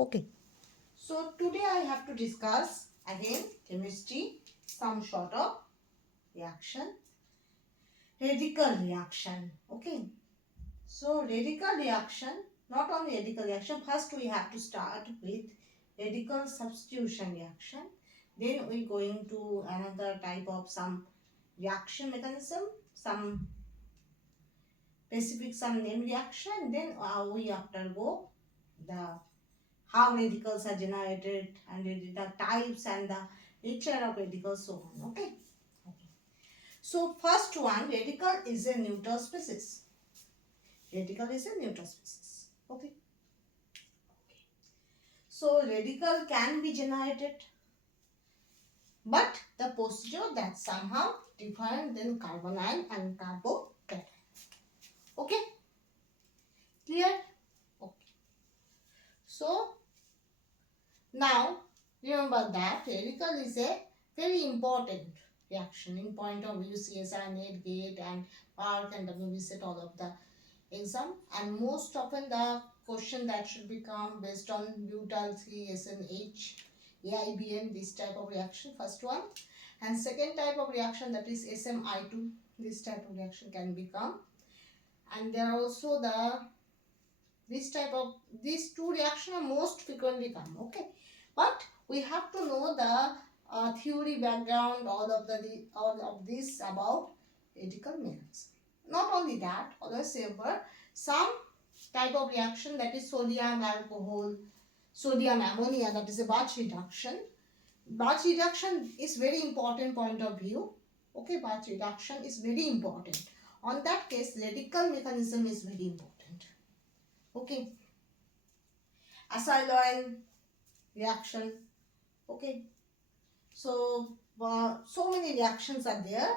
Okay. So today I have to discuss again chemistry, some sort of reaction, radical reaction. Okay. So radical reaction, not only radical reaction, first we have to start with radical substitution reaction. Then we going to another type of some reaction mechanism, some specific some name reaction. Then we after go the how radicals are generated and the types and the nature of radicals so on. Okay. So first one, radical is a neutral species. Radical is a neutral species. Okay. So radical can be generated, but the procedure that somehow different than carbonyl and carbocation. Okay. Clear? Okay. So now remember that radical is a very important reaction in point of view CSR, NET, GATE and PARC and WBSET all of the exam, and most often the question that should become based on butyl 3 SNH AIBM, this type of reaction, first one, and second type of reaction that is SMI2, this type of reaction can become, and there are also the this type of these two reaction are most frequently come. Okay, but we have to know the theory background, all of this about radical mechanism. Not only that, always ever some type of reaction that is sodium alcohol, sodium ammonia, that is a batch reduction. Batch reduction is very important point of view. Okay, batch reduction is very important. On that case, radical mechanism is very important. Okay, acetylene reaction. Okay, so so many reactions are there,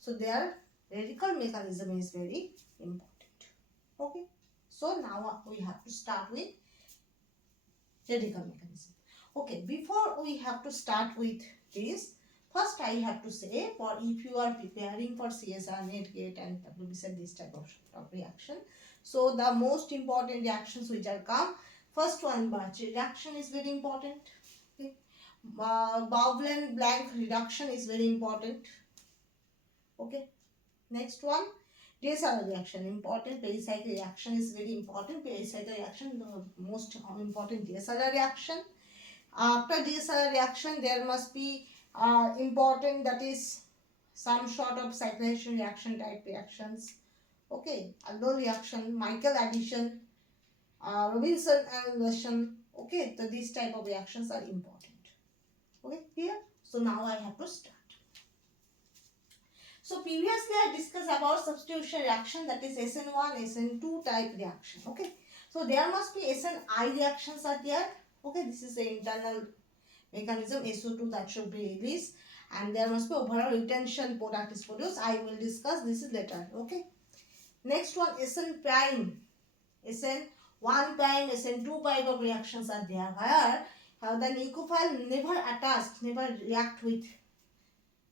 so their radical mechanism is very important. Okay, so now we have to start with radical mechanism. Okay, before we have to start with this, first I have to say, for if you are preparing for CSR, NET, GATE and WBSET, this type of reaction, so the most important reactions which are come, first one, batch reaction is very important. Okay, Bauerlein blank reduction is very important. Okay, next one, Diels-Alder reaction, important. Pericycle reaction is very important. Pericycle reaction, the most important Diels-Alder reaction. After Diels-Alder reaction, there must be important, that is some sort of cyclization reaction type reactions. Okay, Aldol reaction, Michael addition, Robinson annihilation. Okay, so these type of reactions are important. Okay, here. So now I have to start. So previously I discussed about substitution reaction, that is SN1, SN2 type reaction. Okay, so there must be SNI reactions are there. Okay, this is the internal mechanism, SO2 that should be released, and there must be overall retention product is produced. I will discuss this later. Okay, next one, SN prime, SN1 prime, SN2 prime of reactions are there, where the nucleophile never attached, never react with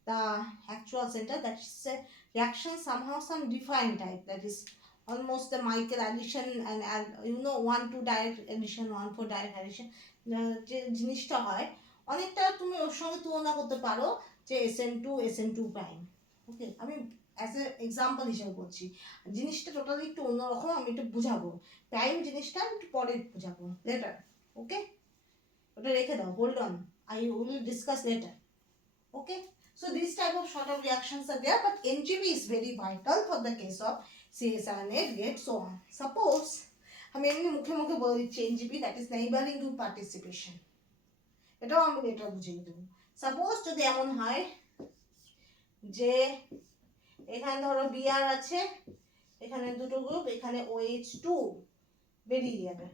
the actual center, that is a reaction somehow some defined type, that is almost the Michael addition and you know 1-2 direct addition, 1-4 direct addition যে জিনিসটা হয় অনেকটা তুমি ওর সঙ্গে তুলনা করতে পারো যে SN2 SN2 প্রাইম। ওকে, আমি অ্যাজ এ এক্সাম্পল হিসেবে বলছি, জিনিসটা টোটালি একটু অন্যরকম, আমি একটু বুঝাবো প্রাইম জিনিসটা একটু পরে বুঝাবো লেটার। ওকে, ওটা রেখে দাও, hold on, I will discuss letter. Okay, so these type of short of reactions are there, but NGP is very vital for the case of CSR, NET, GATE, so on. Suppose আমি এমনি মুখে মুখে বলে দিচ্ছি NGP, that is neighboring group participation, এটাও আমি letter বুঝিয়ে দেবো। সাপোজ যদি এমন হয় যে এখানে ধরো বিআর আছে, এখানে দুটো গ্রুপ, এখানে OH2 বেরিয়ে যাবে।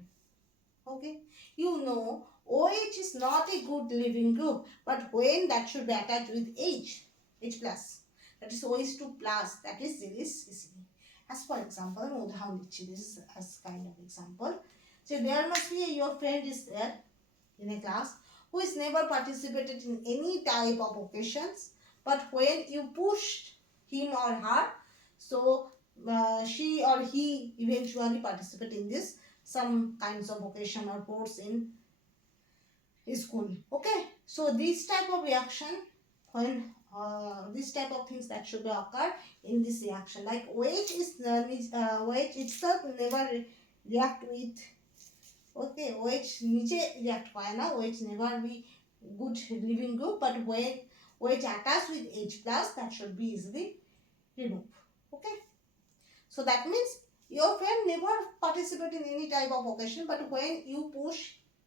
Okay, you know OH is not a good living group, but when that should be attached with H plus, that is OH2 plus, that is released easily. As for example, this is as kind of example. So there must be your friend is there in a class who is never participated in any type of occasions, but when you push him or her, so she or he eventually participate in this some kinds of occasion or course in is cool. Okay, so this type of reaction, when this type of things that should occur in this reaction, like OH itself never react with, okay, OH niche react করে না, OH never be good leaving group, but when OH attached with H plus, that should be easily removed. Okay, so that means your friend never participate in any type of occasion, but when you push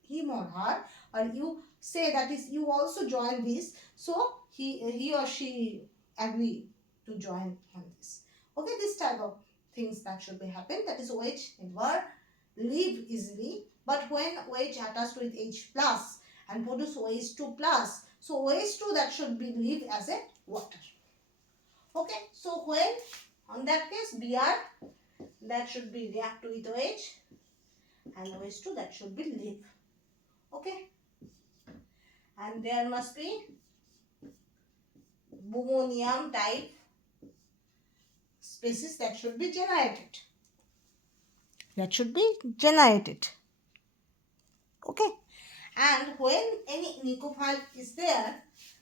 him or her, or you say that is you also join this, so he or she agree to join on this. Okay, this type of things that should be happen, that is OH never leave easily, but when OH attached with H plus and produce OH2 plus, so OH2 that should be leave as a water. Okay, so when on that case Br that should be react with OH and OH2 that should be leave. Okay, and there must be bromonium type species that should be generated. That should be generated. Okay, and when any nucleophile is there,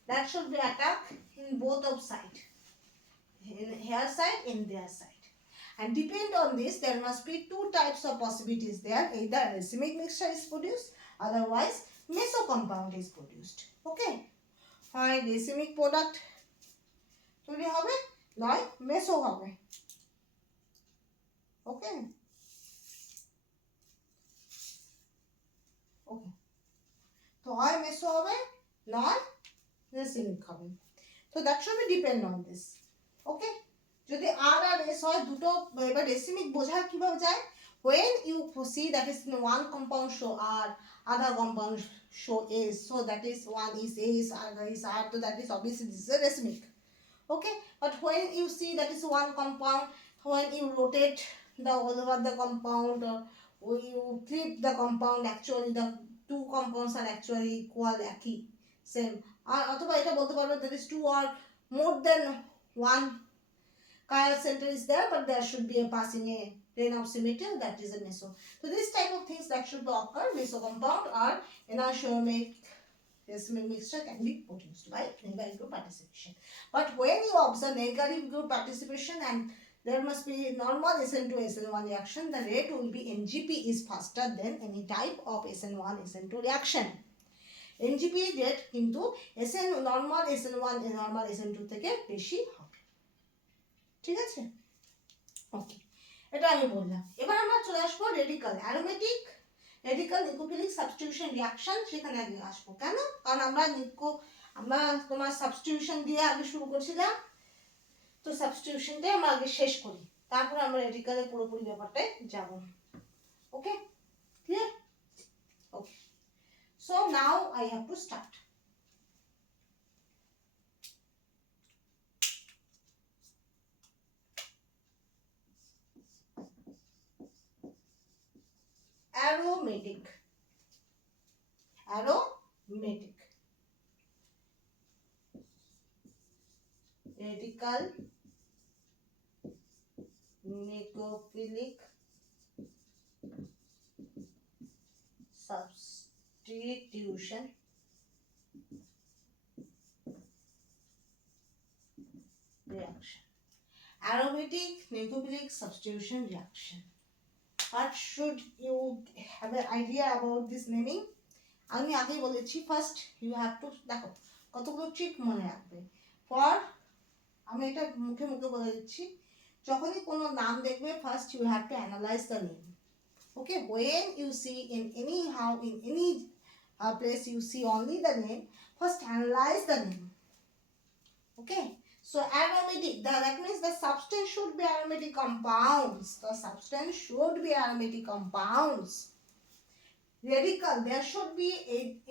that should be attacked in both of sides, in here side, in their side. And depend on this, there must be two types of possibilities there. Either racemic mixture is produced, otherwise meso compound is produced. Okay, হয় racemic product তৈরি হবে, নয় মেসো হবে। ওকে ওকে, তো হয় মেসো হবে, নয় racemic হবে। So that should be depend on this. Okay, যদি আর আর এস হয় দুটো, এবার রেসিমিক বোঝা কিভাবে যায়, when you see that is one compound show R, other compound show S, so that is one is S, other is R, so that is obviously this is a racemic. Okay, but when you see that is one compound, when you rotate the all over the compound, or you flip the compound, actually the two compounds are actually equal, একই same, আর অথবা এটা বলতে পারো that is two or more than one chiral center is there, but there should be a passing a plane of symmetry, that is a meso. So this type of things that should occur, meso compound or enantiomer racemic mixture can be produced by negative group participation. But when you observe negative group participation and there must be normal SN2 SN1 reaction, the rate will be NGP is faster than any type of SN1 SN2 reaction. NGP rate কিন্তু SN normal SN1 normal SN2 থেকে বেশি হবে। ঠিক আছে, ওকে, এটা আমি বললাম। এবার আমরা চলে আসবো radical aromatic radical nucleophilic substitution reaction, সেখানে আগে আসবো। কেন? কারণ আমরা তোমার সাবস্টিটিউশন দিয়ে আগে শুরু করছিলাম, তো সাবস্টিটিউশনটাই আমরা আগে শেষ করি, তারপর আমরা রেডিকালের পুরোপুরি ব্যাপারটায় যাব। Okay, clear? Okay, so now I have to start. Aromatic radical nucleophilic substitution reaction. Aromatic nucleophilic substitution reaction. What should you have an idea about this naming? আমি আগেই বলেছি, ফার্স্ট ইউ হ্যাভ টু, দেখো কতগুলো trick মনে রাখবে। For, আমি এটা মুখে মুখে বলে দিচ্ছি, যখনই কোনো নাম দেখবে first you have to analyze the name. Okay, when you see in any place you see only the name, first analyze the name. Okay, so aromatic, that means the substance should be aromatic compounds. The substance should be aromatic compounds. Radical, there should be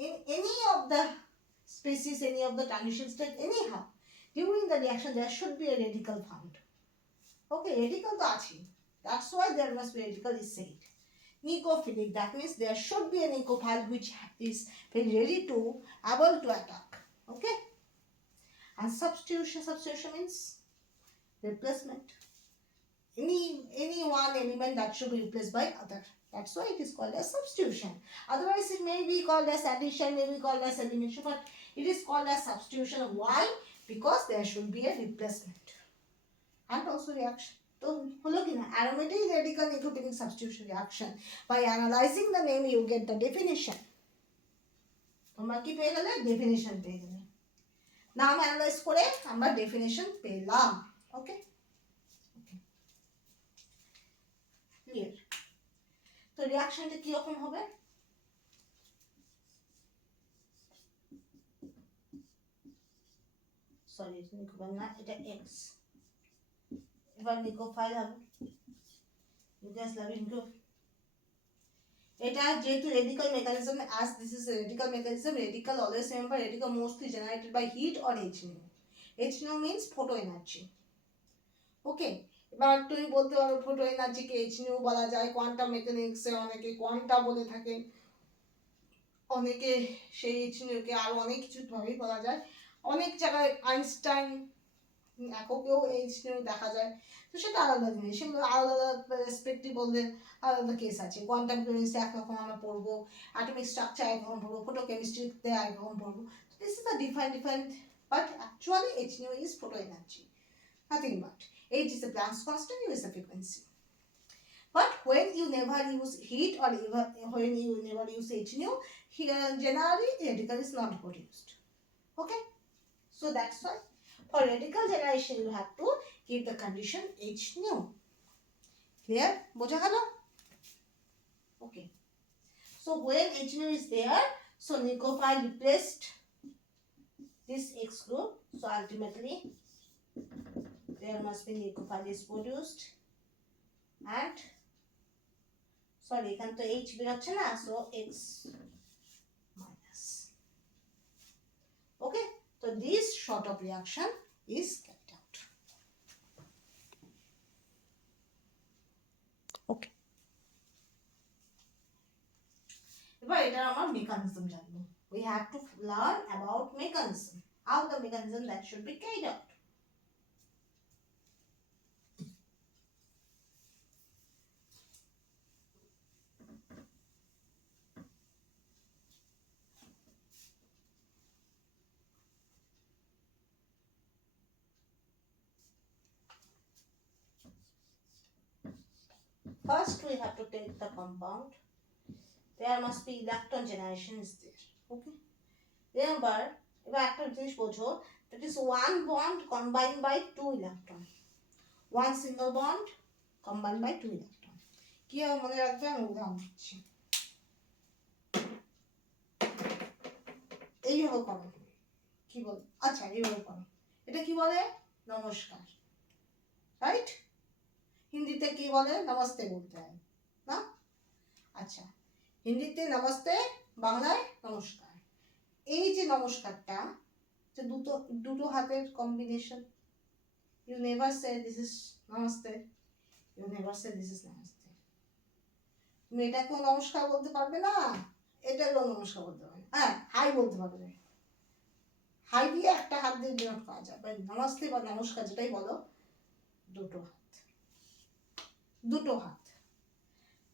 in any of the species, any of the transition state, anyhow during the reaction there should be a radical found. Okay, radical to achi, that's why there must be radical is said. Nucleophilic, that means there should be a nucleophile which is very ready to able to attack. Okay, and substitution means replacement, any one element that should be replaced by other. That's why it is called as substitution. Otherwise, it may be called as addition, may be called as elimination, but it is called as substitution. Why? Because there should be a replacement and also reaction. So, look in aromatic radical nicotinic substitution reaction. By analyzing the name, you get the definition. তোমরা কি পেয়ে গেলে? Definition পেয়ে গেলে। নাম analyse করে আমরা definition পেলাম। ওকে, ক্লিয়ার? তো রিঅ্যাকশনটা কি রকম হবে? সরি, নিকোফাইল না, এটা এক্স। এবার নিকোফাইল হবে। You guys love it, go. এটা যেহেতু radical mechanism, as this is a radical mechanism, radical always remember radical mostly generated by heat or Hν. Hν means photo energy. ওকে, এবার তুমি বলতে পারো ফটো এনার্জিকে Hν বলা যায়, কোয়ান্টাম মেকানিক্সে অনেকে কোয়ান্টা বলে থাকেন, অনেকে সেই Hν-কে আরো অনেক কিছু ভাবে বলা যায়, অনেক জায়গায় আইনস্টাইন এককেও Hν দেখা যায়। তো সেটা আলাদা জিনিস, সেগুলো আলাদা রেসপেক্টিভ বলতে আলাদা কেস আছে। কোয়ান্টাম মেকানিক্সে একরকম আমরা পড়বো, অ্যাটমিক স্ট্রাকচার একরকম পড়বো, ফটোকেমিস্ট্রিতে একরকম পড়বো। This is the different, but actually Hν is photo energy, nothing but. H is the Planck's constant, U is the frequency. But when you never use heat or when you never use Hν, here generally radical is not produced. Okay, so that's why for radical generation you have to keep the condition Hν. Clear? বোঝা গেল? Okay. So when Hν is there, so nicophile replaced this X group. So ultimately there must be nicophile is produced, and sorry, এখানে তো H বেরোচ্ছে না, so X minus. Okay, so this sort of reaction is carried out. Okay, এবার এটা আমার mechanism জানবো। We have to learn about mechanism, how the mechanism that should be carried out. First we have to take the compound. There must be electron generation is there. Okay, remember, এবার একটা জিনিস বোঝো, that is one bond combined by two electron, one single bond combined by two electron. কি হবে মনে রাখবে, আমি উদাহরণ দিচ্ছি। এইভাবে করো, কি বল, আচ্ছা এইভাবে করো, এটা কি বলে? নমস্কার, রাইট? হিন্দিতে কি বলে? নমস্তে বলতে হয় না? আচ্ছা, হিন্দিতে নমস্তে, বাংলায় নমস্কার। এই যে নমস্কারটা, যে দুটো হাতের combination, you never say this is namaste, you never say this is namaste. তুমি এটাকেও নমস্কার বলতে পারবে না, এটাকেও নমস্কার বলতে পারবে, হ্যাঁ হাই বলতে পারবে। হাই দিয়ে একটা হাত দিয়ে ডিনোট করা যাবে, নমস্তে বা নমস্কার যেটাই বলো, দুটো হাত।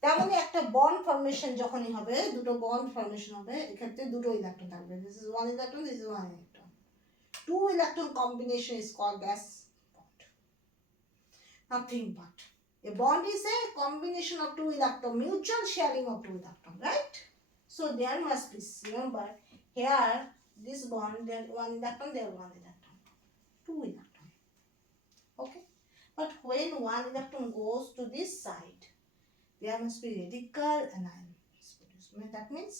তেমনি একটা বন্ড ফর্মেশন যখনই হবে, দুটো বন্ড ফর্মেশন হবে, এক্ষেত্রে দুটো ইলেকট্রন থাকবে, this is one electron, this is one electron. Two electron combination is called as bond, nothing but. A bond is a combination of two electron, mutual sharing of two electron, right? So there must be, remember, here this bond, there one electron, there one electron, two electron. Okay, but when one electron goes to this side, there must be radical anion is produced. That means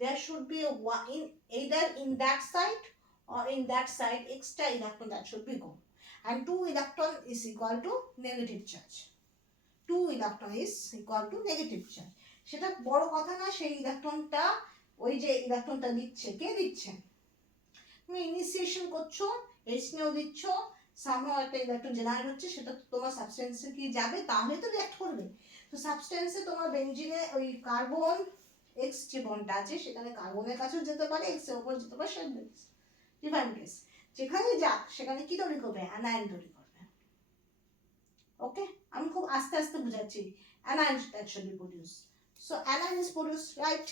there should be a one in either in that side or in that side extra electron that should be gone, and 2 electron is equal to negative charge. 2 electron is equal to negative charge. সেটা বড় কথা না, সেই ইলেকট্রনটা, ওই যে ইলেকট্রনটা দিচ্ছে, কে দিচ্ছে? তুমি ইনিশিয়েশন করছো, Hν দিচ্ছ, সামহাও একটা ইলেকট্রন জেনারেট হচ্ছে, সেটা তোমার সাবস্টেন্সে কি যাবে, তাহলে তো রিঅ্যাক্ট করবে। তো সাবস্টেন্সে তোমার বেনজিনে ওই কার্বন এক্স যে বন্ডটা আছে, সেখানে কার্বনের কাছেও যেতে পারে, এক্স এর উপর যেতে পারে, সেটা ডিফারেন্ট কেস। যেখানে যাক সেখানে কি তৈরি করবে? অ্যানায়ন তৈরি করবে। ওকে, আমি খুব আস্তে আস্তে বুঝাচ্ছি। Anion that should be produce, So anion is produced, right?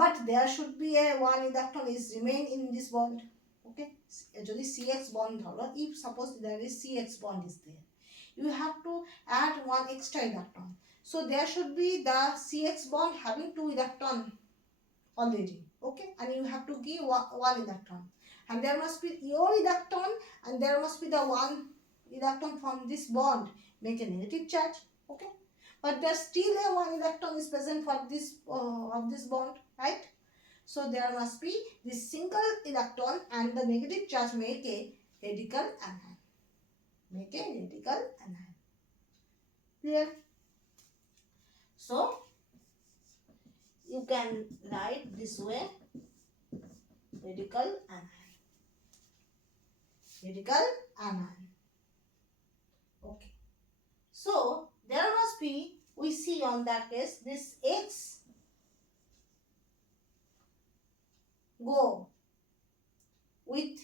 But there should be a one electron is remain in this bond. Okay, যদি CX bond ধরো, if suppose there is CX bond is there, you have to add one extra electron. So there should be the CX bond having 2 electron already. Okay, and you have to give one electron, and there must be your electron, and there must be the one electron from this bond make a negative charge. Okay, but there's still a one electron is present for this of this bond, right? So there must be this single electron and the negative charge make a radical anion. Make a radical anion. Clear? So you can write this way, radical anion. Radical anion. Okay. So there must be, we see on that case, this X go with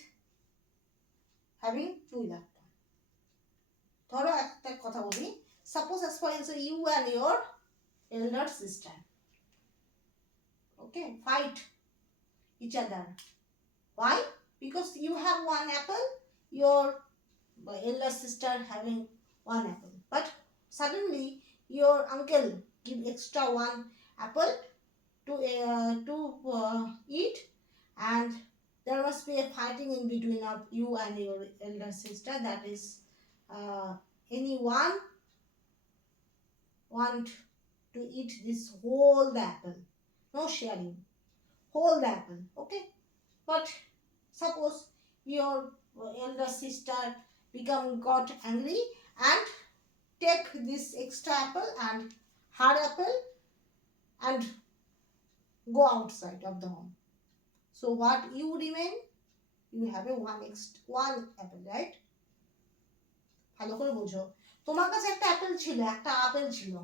having 2 electron. ধরো একটা কথা বলি, suppose as far as you and your elder sister, okay, fight each other. Why? Because you have one apple, your elder sister having one apple, but suddenly your uncle give extra one apple to eat, and there must be a fighting in between of you and your elder sister. That is, anyone want to eat this whole the apple, no sharing, whole the apple. Okay, but suppose your elder sister got angry and take this extra apple and her apple and go outside of the home. So what you remain? You have a one apple, right? ভালো করে বোঝো, তোমার কাছে একটা Apple ছিল, একটা apple ছিল,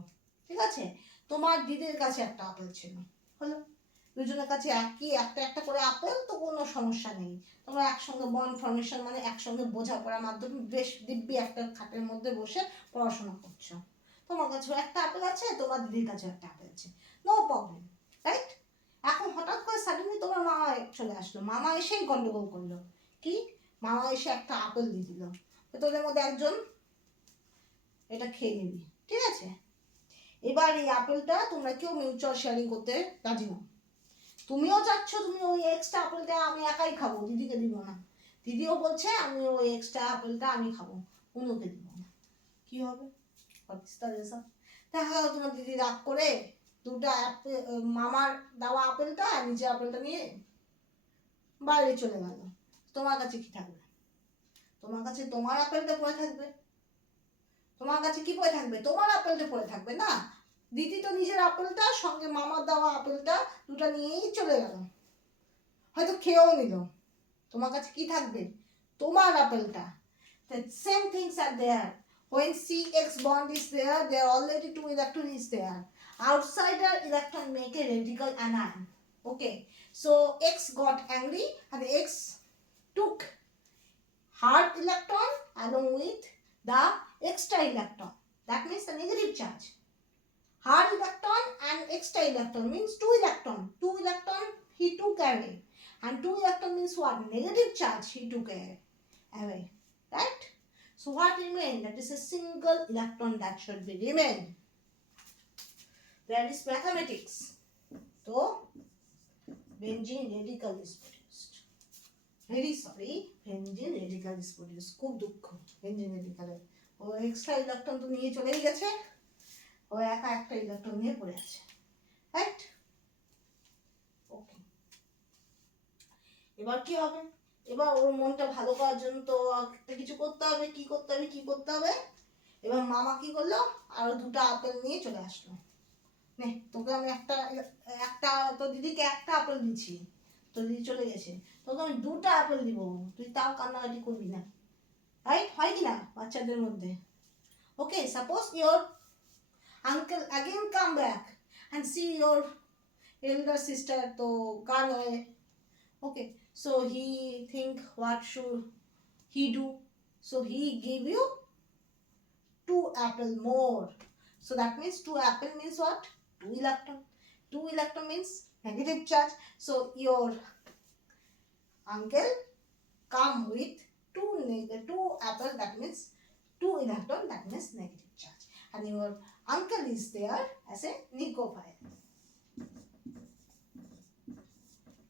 ঠিক আছে? তোমার দিদির কাছে একটা আপেল ছিল, হলো দুজনের কাছে একই একটা একটা করে আপেল, তো কোনো সমস্যা নেই। তোমরা একসঙ্গে বন্ড ফর্মেশন মানে একসঙ্গে বোঝাপড়ার মাধ্যমে বেশ দিব্যি একটা খাটের মধ্যে বসে পড়াশোনা করছো। তোমার কাছেও একটা আপেল আছে, তোমার দিদির কাছেও একটা আপেল আছে, নো প্রবলেম, রাইট? এখন হঠাৎ করে সাডেনলি তোমার মামা চলে আসলো, মামা এসেই গন্ডগোল করলো। কি? মামা এসে একটা আপেল দিয়ে দিল, তোদের মধ্যে একজন এটা খেয়ে নিবি, ঠিক আছে? এবার এই আপেলটা তোমরা কেউ মিউচুয়াল শেয়ারিং করতে রাজি নও। তুমিও চাচ্ছ তুমি ওই এক্সট্রা আপেলটা আমি একাই খাবো, দিদিকে দিব না। দিদিও বলছে আমি ওই এক্সট্রা আপেলটা আমি খাবো, অন্যকে দিব না। কি হবে? দেখা গেল তোমার দিদি রাগ করে দুটা মামার দেওয়া আপেলটা আর নিজের আপেলটা নিয়ে বাইরে চলে গেল। তোমার কাছে কি থাকবে? তোমার কাছে তোমার আপেলটা পড়ে থাকবে। তোমার কাছে কি পড়ে থাকবে? তোমার আপেলটা পড়ে থাকবে না। দিদি তো নিজের আপেলটা সঙ্গে মামার দেওয়া আপেলটা দুটা নিয়েই চলে গেল, হয়তো খেয়েও নিল। তোমার কাছে কি থাকবে? তোমার আপেলটা। The same things are there. When CX bond is there, there are already 2 electron is there. Outsider electron make a radical anion. Okay, so X got angry and X took hard electron along with the extra electron. That means the negative charge. Hard electron and extra electron means 2 electron. 2 electron he took away. And 2 electron means what? Negative charge he took away. Right? So what remained? That is a single electron that should be remained. That is mathematics. So benzene radical is produced. Very sorry, benzene radical is produced. খুব দুঃখ benzene radical এর। ও extra electron তো নিয়ে চলেই গেছে, ও একা একটা electron নিয়ে পড়ে আছে, রাইট? ওকে, এবার কি হবে? এবার ওর মনটা ভালো করার জন্য তো একটা কিছু করতে হবে। কি করতে হবে? কি করতে হবে? এবার মামা কি করলো? আরো দুটো আপেল নিয়ে চলে আসলো। নে, তোকে আমি একটা তো দিদিকে একটা আপেল দিচ্ছি, তো দিদি চলে গেছে, তোকে আমি দুটো আপেল দিব, তুই তাও কান্নাকাটি করবি না, রাইট? হয় কি না বাচ্চাদের মধ্যে? Okay, suppose your uncle again come back and see your elder sister to gone away. Okay, so he think what should he do? So he give you 2 apple more. So that means 2 apple means what? 2 electron. 2 electron means negative charge. So your uncle come with 2 apple, that means 2 electron, that means negative charge. And your uncle is there as a Nicophile.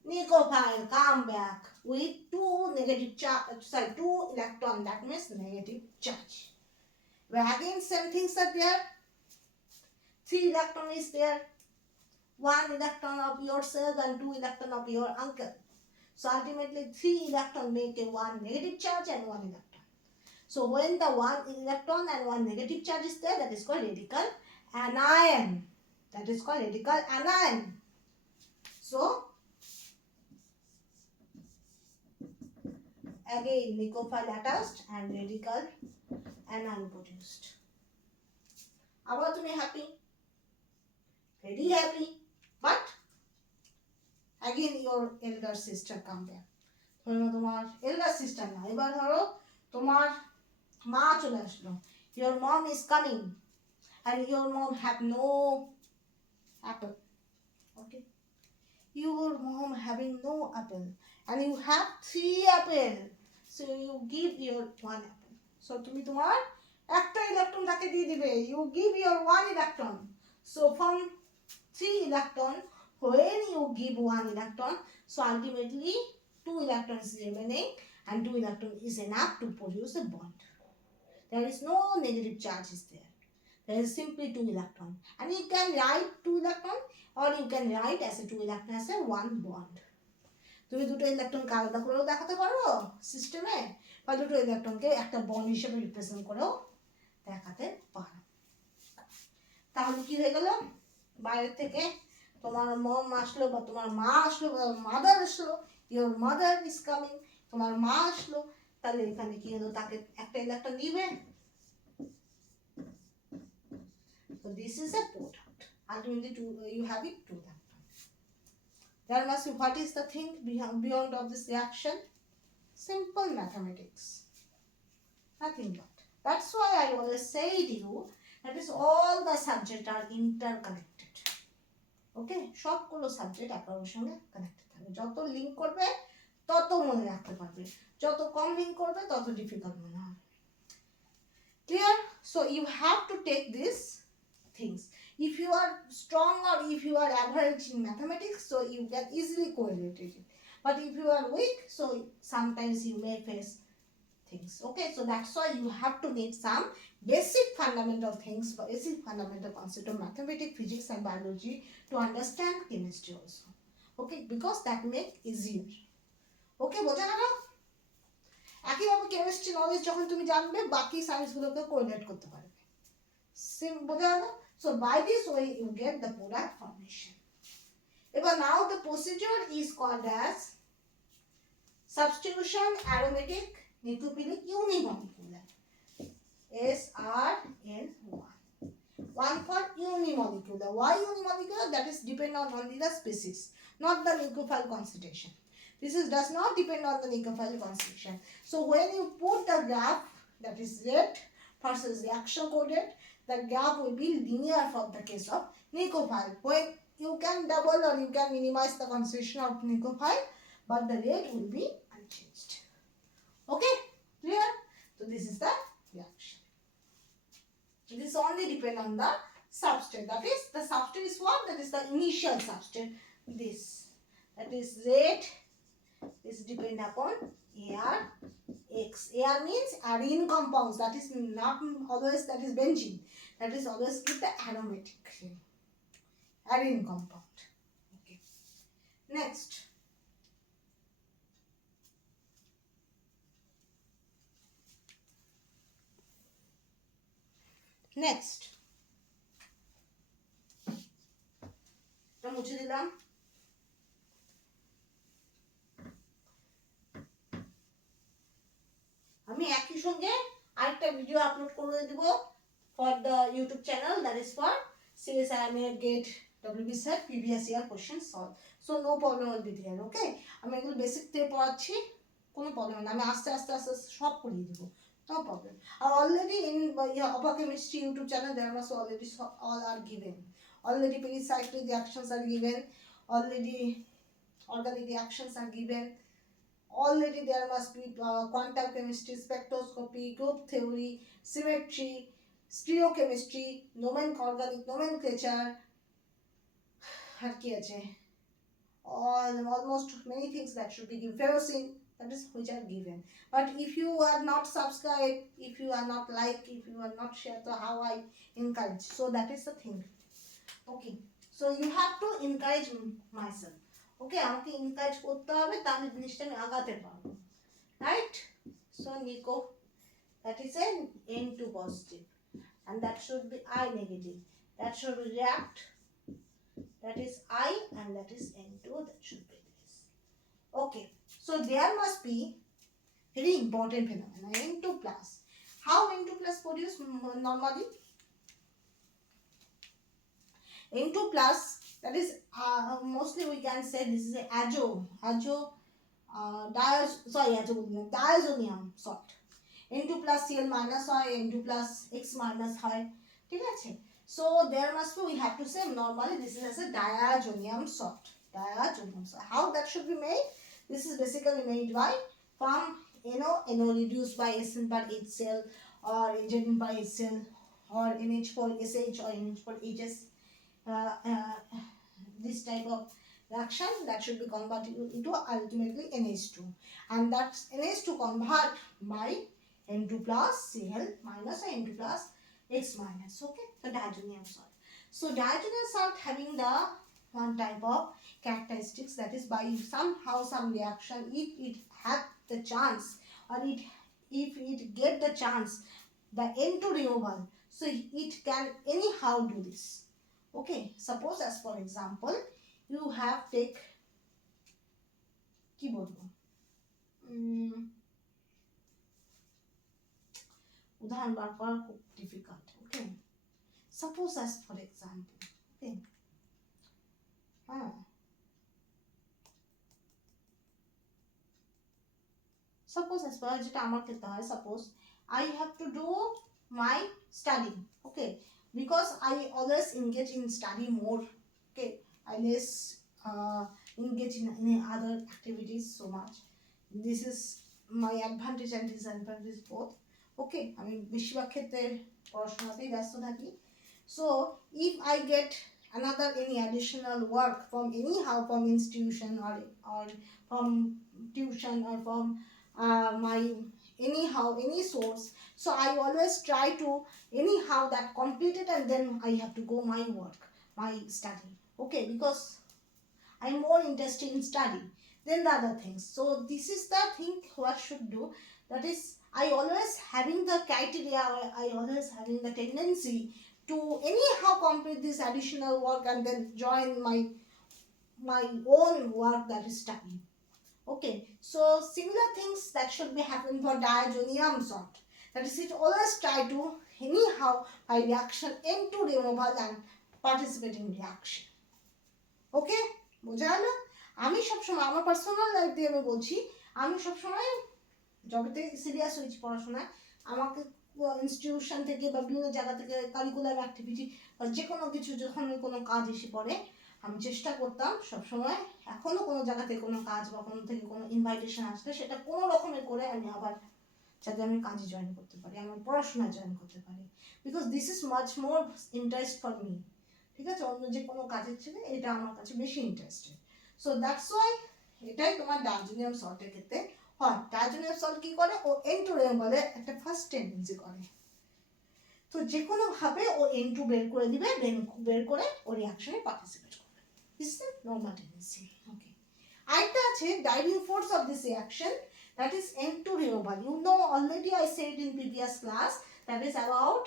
Nicophile come back with 2 negative charge, 2 electron, that means negative charge. Where again same things are there. 3 electron is there. 1 electron of yourself and 2 electron of your uncle. So ultimately 3 electron make a 1 negative charge and 1 electron. So when the 1 electron and 1 negative charge is there, that is called radical anion. That is called radical anion. So again Nicophile attached and radical anion produced. About to be happy? Very happy. But again your elder sister come back. ধরো তোমার elder sister না, এবার ধরো তোমার মা চলে আসলো. Your mom is coming and your mom have no apple. Okay. Your mom having no apple and you have 3 apple. So you give your 1 apple. So তুমি তোমার একটা ইলেকট্রন তাকে দিয়ে দিবে. You give your 1 electron. So from 3 electron, when you give 1 electron, so ultimately 2 electrons is remaining and 2 electron is enough to produce a bond. There is no negative charge is there. There is simply 2 electron. And you can write 2 electron or you can write as a 2 electron as a 1 bond. তুমি দুটো ইলেকট্রনকে আলাদা করেও দেখাতে পারো সিস্টেমে, বা দুটো ইলেকট্রনকে একটা বন্ড হিসেবে রিপ্রেজেন্ট করেও দেখাতে পারো। তাহলে কি হয়ে গেল? বাইরে থেকে তোমার মম আসলো বা তোমার মা আসলো বা মাদার আসলো, ইওর মাদার ইজ কামিং, তোমার মা আসলো, তাহলে এখানে কি হলো? তাকে একটা ইলেকট্রন দিবে। So this is a product. Ultimately you have it 2 electron. There must be, what is the thing beyond of this reaction? Simple mathematics. Nothing but. That's why I always say to you that is all the subjects are interconnected. Okay? সবগুলো subject একের সঙ্গে connected থাকবে। যত link করবে তত মনে রাখতে পারবে, যত কম লিঙ্ক করবে তত ডিফিকাল্ট মনে হবে। Clear? So you have to take these things. If you are strong or if you are average in mathematics, so you can easily correlate it. But if you are weak, so sometimes you may face things. Okay, so that's why you have to need some basic fundamental things, basic fundamental concept of mathematics, physics and biology to understand chemistry also. Okay, because that make easier. Okay, বোঝা গেল? একইভাবে chemistry knowledge যখন তুমি জানবে, বাকি সায়েন্সগুলোকে correlate করতে পারবে। বোঝা গেল? So by this way you get the product formation. But now the procedure is called as substitution aromatic nucleophilic unimolecular. SRN1. 1 for unimolecular. Why unimolecular? That is depend on only the species, not the nucleophile concentration. This is does not depend on the nucleophile concentration. So when you put the graph, that is red versus reaction coded, the graph will be linear for the case of nucleophile. When you can double or you can minimize the concentration of nucleophile, but the rate will be unchanged. Okay, clear? So this is the reaction. This only depend on the substrate. That is, the substrate is what? That is the initial substrate. This, that is rate. This depend upon AR X. AR means arene compounds. That is not always that is benzene. That is always with the aromatic arene compound. Okay. Next. Next. এটা মুছে দিলাম। আমি একই সঙ্গে আরেকটা video upload করে দেব for the YouTube channel, that is for CSIR GATE WBSET previous year questions solved. So no problem will be there. Okay, আমি এগুলো বেসিক থেকে পড়াচ্ছি, কোনো প্রবলেম নেই। আমি আস্তে আস্তে সব করিয়ে দেব, No problem. Already in your upper chemistry YouTube channel, there must already all are given. Already pericyclic reactions are given. Already organic reactions are given. Already there must be quantum chemistry, spectroscopy, group theory, symmetry, stereochemistry, organic nomenclature, আর কি আছে? Almost many things that should be given. Ferrocene, that is which are given. But if you are not subscribed, if you are not like, if you are not share, so how I encourage. So that is the thing. Okay. So you have to encourage myself. Okay, আমাকে encourage করতে হবে তাহলে জিনিসটা আমি আগাতে পারবো. Right? So Nico, that is an N2 positive. And that should be I negative. That should react. That is I and that is N2. That should be this. Okay. So there must be very important phenomena. N2 plus. How N2 plus produce normally? N2 plus, that is mostly we can say this is a diazonium salt. N2 plus Cl minus হয়, N2 plus X minus হয়, ঠিক আছে? So there must be, we have to say normally this is as a diazonium salt. Diazonium salt. How that should be made? This is basically made by from NO reduced by SN per HCl or Zn by HCl or NH4SH or NH4HS. This type of reaction that should be converted into ultimately NH2, and that's NH2 convert by N2 plus Cl minus or N2 plus X minus. Okay, so diazonium salt. So diazonium salt having the one type of characteristics, that is by somehow some reaction, if it have the chance or if it get the chance the N2 removal, so it can anyhow do this. Okay, suppose as for example you have take কি বলবো উদাহরণ বার করা খুব difficult. Okay, suppose as for example, okay, suppose as for যেটা আমার ক্ষেত্রে হয়, suppose I have to do my study. Okay, because I always engage in study more. Okay, I less engage in any other activities so much. This is my advantage and disadvantage both. Okay, আমি বেশিরভাগ ক্ষেত্রে পড়াশোনাতেই ব্যস্ত থাকি. So if I get another any additional work from anyhow from institution or from tuition or from my anyhow any source, so I always try to anyhow that complete it and then I have to go my work, my study. Okay, because I'm more interested in study than the other things. So this is the thing what should do, that is I always having the criteria, or I always having the tendency to anyhow complete this additional work and then join my own work, that is study. Okay, so similar things that should be happening for diazonium salt, that is it always try to anyhow by reaction N2 removal and participate in reaction. ওকে, বোঝা গেল? আমি সবসময় আমার personal life দিয়ে আমি বলছি, আমি সবসময় যবে সিরিয়াস হয়েছি পড়াশোনায়, আমাকে ইনস্টিটিউশন থেকে বা বিভিন্ন জায়গা থেকে কারিকুলার অ্যাক্টিভিটি বা যে কোনো কিছু যখন কোনো কাজ এসে পড়ে, আমি চেষ্টা করতাম সবসময়, এখনও কোনো জায়গা থেকে কোনো কাজ বা কোনো থেকে কোনো ইনভাইটেশন আসলে সেটা কোনো রকমের করে আমি আবার যাতে আমি কাজে জয়েন করতে পারি, আমার পড়াশোনায় জয়েন করতে পারি, because this is much more interest for me. ঠিক আছে, অন্য যে কোনো কাজের ছিল এটা আমার কাছে বেশি ইন্টারেস্টেড. সো দ্যাটস ওয়াই এটাই তোমার ডায়াজোনিয়াম সল্টের ক্ষেত্রে হয়. ডায়াজোনিয়াম সল্ট কি করে, ও N2 বলে একটা ফার্স্ট টেন্ডেন্সি করে, তো যে কোনোভাবে ও N2 বের করে দিবে, বের করে ও রিয়াকশনে পার্টিসিপেট করবে. This is the normal tendency. Okay, আরেকটা আছে driving force of this reaction, that is N2 removal. You know already I said in previous class, that is about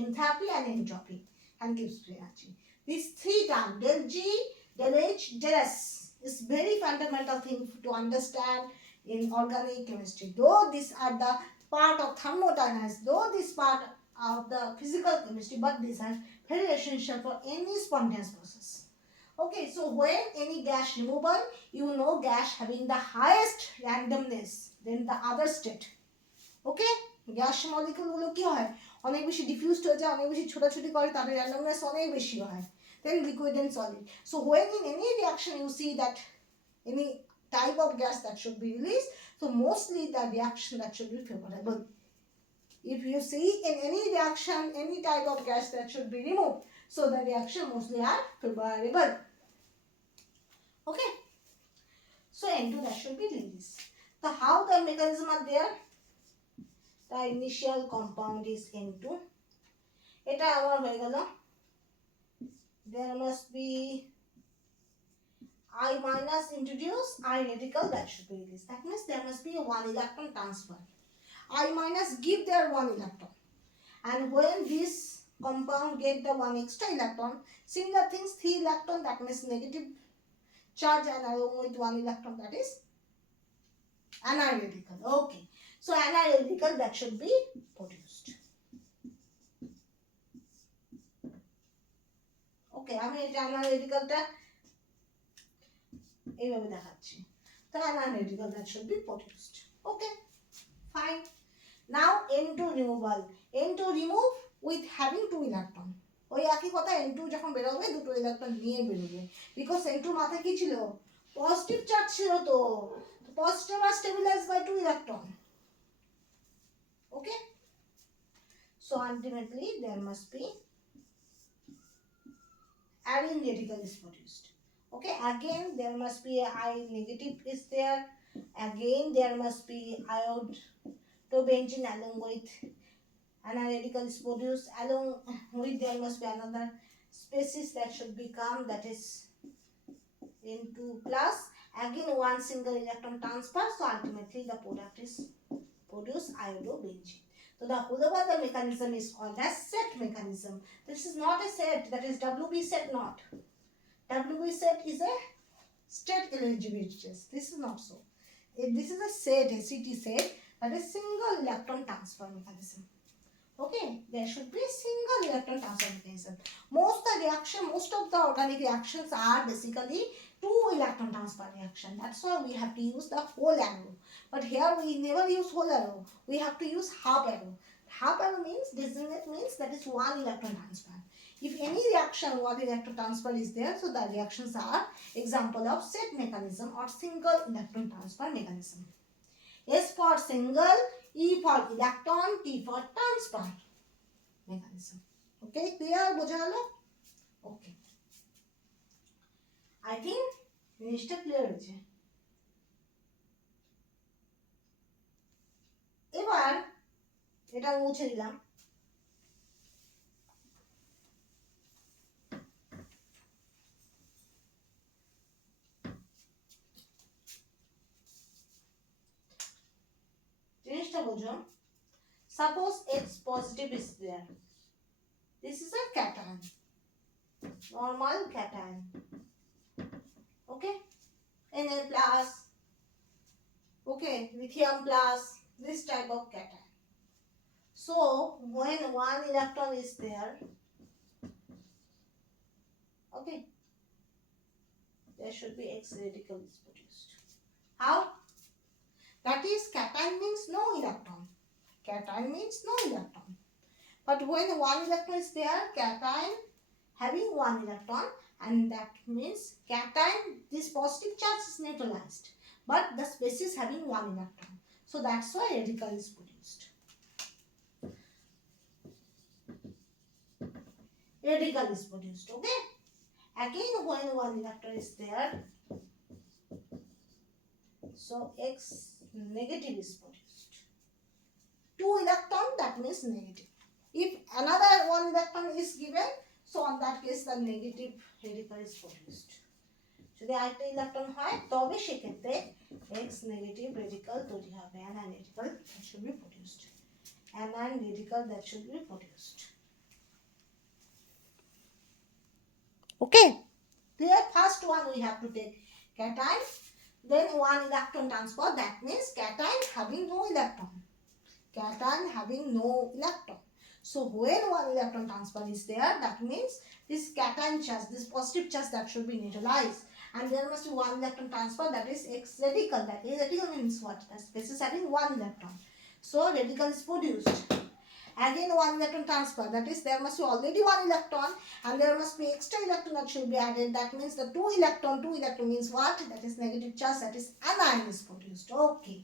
enthalpy and entropy and gives energy. These three terms, del G, del H, del S, is very fundamental thing to understand in organic chemistry. Though these are the part of thermodynamics, though this part of the physical chemistry, but these are very essential for any spontaneous process. Okay, so when any gas removal, you know gas having the highest randomness than the other state. Okay, gas মলিকিউলগুলো কি হয়, অনেক বেশি diffused হয়ে যায়, অনেক বেশি ছোটাছুটি করে, তাদের র্যান্ডমনেস অনেক বেশি হয়। Then liquid and solid. So when in any reaction you see that any type of gas that should be released, so mostly the reaction that should be favorable. If you see in any reaction any type of gas that should be removed, so the reaction mostly are favorable. Okay, so N2 that should be released. So how the mechanism are there? The initial compound is N2. এটা আমার হয়ে গেল, there must be I minus introduce I radical that should be released. That means there must be a 1 electron transfer. I minus give their 1 electron, and when this compound get the 1 extra electron, similar things 3 electron, that means negative charge, and along with 1 electron, that is anion radical. Okay, so anion radical that should be produced. Okay, আমি এটা anion radicalটা এইভাবে দেখাচ্ছি। তো anion radical that should be produced. Okay, fine. Now N2 removal. N2 remove with having 2 electron. ওই একই কথা, N2 যখন বেরোবে দুটো ইলেকট্রন নিয়ে বেরোবে, বিকজ N2 মাথায় কি ছিল, পজিটিভ চার্জ ছিল, তো পজিটিভ আর stabilized by 2 electron. Okay, so ultimately there must be arene radical is produced. Okay, again there must be a I negative is there, again there must be iodobenzene along with anion radical is produced, along with there must be another species that should become, that is N2 plus, again one single electron transfer, so ultimately the product is produced iodobenzene. So the whole of the mechanism is called as set mechanism. This is not a set, that is WB set not. WB set is a state eligibility test. This is not so. This is a set, a CT set, that is single electron transfer mechanism. Okay, there should be a single electron transfer mechanism. Most of the organic reactions are basically 2 electron transfer reaction. That's why we have to use the whole arrow. But here we never use whole arrow. We have to use half arrow. Half arrow means, designate means, that is 1 electron transfer. If any reaction 1 electron transfer is there, so the reactions are example of set mechanism or single electron transfer mechanism. S for single, E for electron, T for transfer mechanism. Okay, clear? বোঝা গেল? Okay, I think জিনিসটা clear হয়েছে। এবার এটা মুছে দিলাম। জিনিসটা বোঝো, suppose X positive is there. This is a cation, normal cation. Okay, Na plus, okay, lithium plus, this type of cation. So when 1 electron is there, okay, there should be X radical is produced. How? That is, cation means no electron. Cation means no electron. But when 1 electron is there, cation having 1 electron, and that means cation, this positive charge is neutralized, but the species having 1 electron. So that's why radical is produced. Radical is produced. Okay. Again, when 1 electron is there, so X negative is produced. 2 electron, that means negative. If another 1 electron is given, so on that case the negative radical is produced. যদি আরেকটা electron হয় তবে সেক্ষেত্রে X negative radical তৈরি হবে, anion radical that should be produced. Anion radical that should be produced. Okay, clear? First one we have to take cation, then 1 electron transfer, that means cation having no electron. Cation having no electron. So when 1 electron transfer is there, that means this cation charge, this positive charge, that should be neutralized, and there must be 1 electron transfer, that is X radical. That is radical means what? The species having 1 electron. So radical is produced. Again, one electron transfer, that is there must be already one electron and there must be extra electron that should be added. That means the two electron means what? That is negative charge, that is anion is produced. Okay.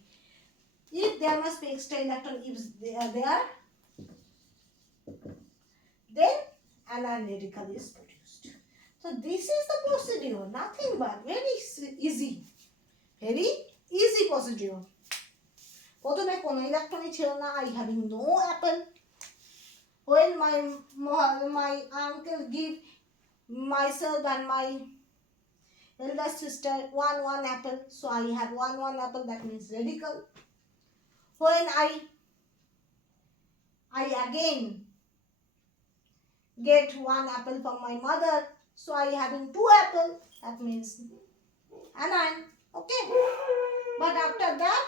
If there must be extra electron, if they are there, then anion radical is produced. So this is the procedure, nothing but very easy. Very easy procedure. প্রথমে কোনো ইলেকট্রনই ছিল না, I having no apple. When my uncle give myself and my elder sister one apple, so I have one apple, that means radical. When I again get one apple from my mother, so I having two apple, that means anion. Okay, but after that,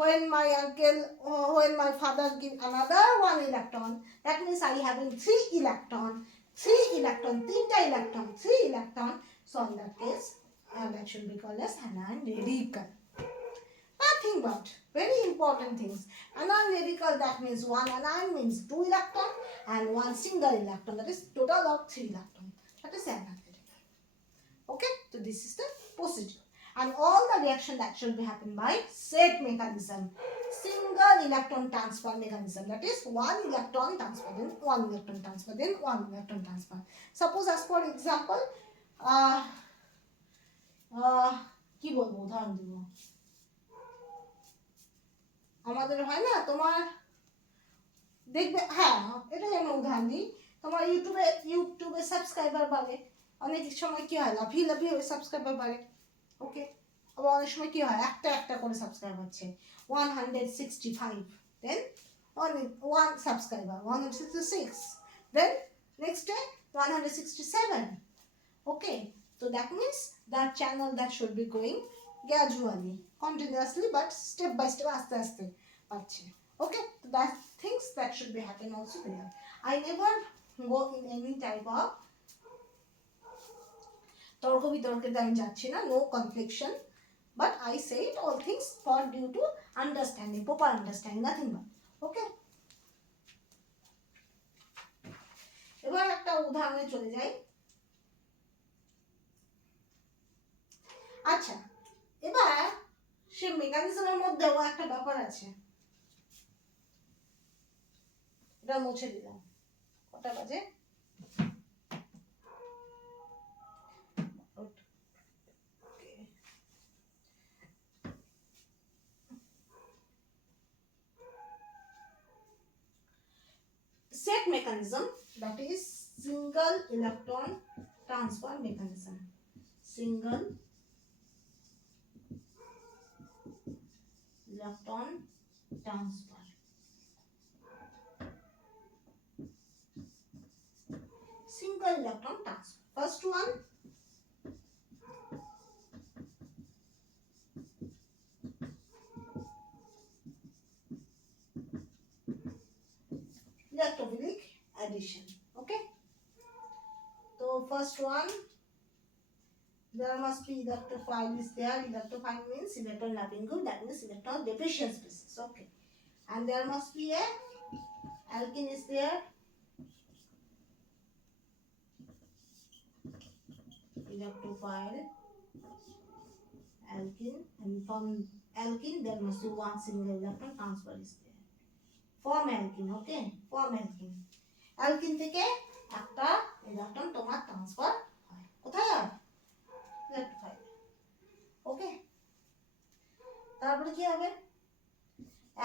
when my father give another one electron, that means I having three electron, tinta electron, three electron. So in that case, that should be called as anion radical. Nothing but very important things. Anion radical, that means one anion means two electron and one single electron, that is total of three electron. That is anion radical. Okay, so this is the procedure. And all the reaction that should be happen by SAT mechanism, single electron transfer mechanism, that is one electron transfer, then one electron transfer, then one electron transfer. Suppose as for example, কি বলবো উদাহরণ দিব, আমাদের হয় না তোমার দেখবে, হ্যাঁ এটাই আমি উদাহরণ দিই, তোমার ইউটিউবে সাবস্ক্রাইবার বাড়ে, অনেক সময় কি হয় লাফিয়ে সাবস্ক্রাইবার বাড়ে। ওকে, আবার অনেক সময় কি হয় একটা করে সাবস্ক্রাইব হচ্ছে, 165, দেন one subscriber, 166, then next day 167. Okay, so that means that channel that should be going gradually, continuously, but step by step, aste aste বাড়ছে। Okay, so that things that should be happen also there. I never go in any type of তর্ক বিতর্কেতে আমি যাচ্ছি না, no confliction, but I say it all things for due to understanding, proper understanding, nothing but. Okay, এবার একটা উদাহরণে চলে যাই। আচ্ছা, এবার সে মেকানিজমের মধ্যেও একটা ব্যাপার আছে, এটা মুছে দিলাম, কটা বাজে, SAT mechanism, that is single electron transfer mechanism, single electron transfer. Single electron transfer. First one, electrophilic addition. Okay, so first one, there must be electrophile is there. Electrophile means electron lapping group, that means electron deficient species. Okay, and there must be a alkene is there, electrophile alkene, and from alkene there must be one single electron transfer is there. Form alkene. Okay, form alkene, alkene থেকে একটা electron তোমার transfer হয়, কোথায় হয়, electrophile. ওকে, তারপরে কি হবে,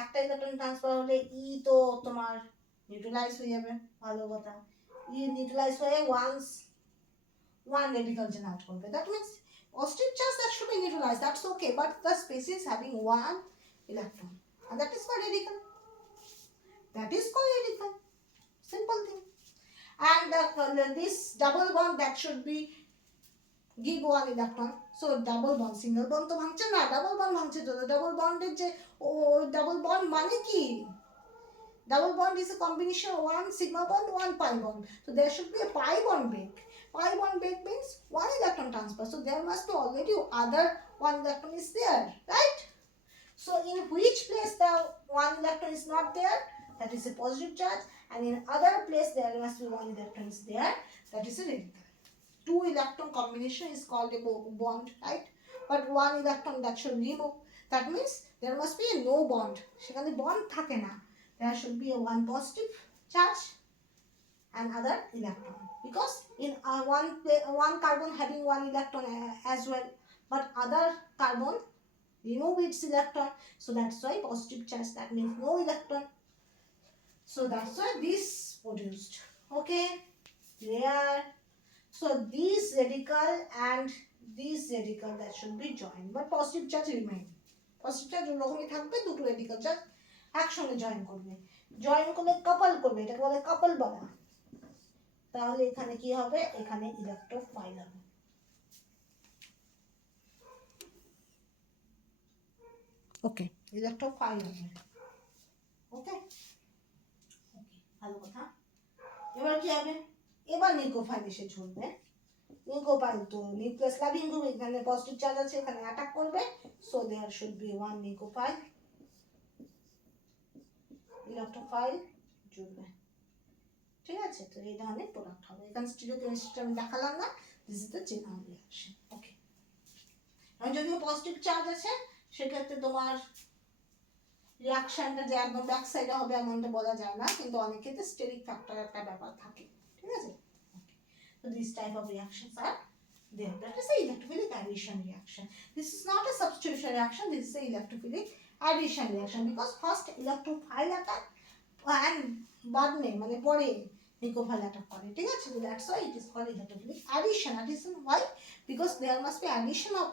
একটা ইলেকট্রন ট্রান্সফার হলে ই তো তোমার নিউট্রালাইজ হয়ে যাবে, ভালো কথা, ই নিউট্রালাইজ হয়ে one radical generate করবে, that means positive charge that should be neutralized, that's okay, but the species having one electron, and that is called radical. That is called radical. Simple thing. And this double bond that should be give one electron. So double bond, single bond তো ভাঙছে না, double bond ভাঙছে তো, double bond এর যে double bond মানে কি? Double bond is a combination of one sigma bond, one pi bond. So there should be a pi bond break. Pi bond break means one electron transfer. So there must be already other one electron is there, right? So in which place the one electron is not there, that is a positive charge, and in other place there must be one electron is there, that is a radical. Two electron combination is called a bond, right? But one electron that should remove, that means there must be a no bond, সেখানে bond থাকে না, there should be a one positive charge and other electron, because in one carbon having one electron as well, but other carbon remove its electron, so that's why positive charge, that means no electron, so that's why this produced. Okay, clear? So this radical and this radical, that should be joined, but positive charge remain. Positive charge ওরকমই থাকবে, দুটো radical charge একসঙ্গে join করবে, join করলে কাপল করবে, এটাকে বলে কাপল বলা। তাহলে এখানে কি হবে, এখানে ইলেকট্রোফাইল হবে। ওকে, ইলেকট্রোফাইল হবে। ওকে, ভালো কথা। এবার কি হবে, এবার নিউক্লিওফাইল এসে ঝুলবে। নিউক্লিওফাইল তো নিউক্লিয়াস লাভিং গ্রুপ, এখানে পজিটিভ চার্জ আছে, এখানে অ্যাটাক করবে, so there should be one nucleophile, electrophile জুড়বে। ঠিক আছে, তো এই ধরনের প্রোডাক্ট হবে। এখানে স্টিরিওকেমিস্ট্রি আমি দেখালাম না, this is the chain reaction. Okay, আর যদিও পজিটিভ চার্জ আছে, সেক্ষেত্রে তোমার রিঅ্যাকশনটা যে একদম ব্যাক সাইডে হবে এমনটা বলা যায় না, কিন্তু অনেক ক্ষেত্রে স্টেরিক ফ্যাক্টর একটা ব্যাপার থাকে। ঠিক আছে, so these type of reactions are there. That is the electrophilic addition reaction. This is not a substitution reaction, this is the electrophilic addition reaction, because first electrophile attack and बाद में মানে পরে nucleophile attack করে। ঠিক আছে, so that's why it is called electrophilic addition. Addition why? Because there must be addition of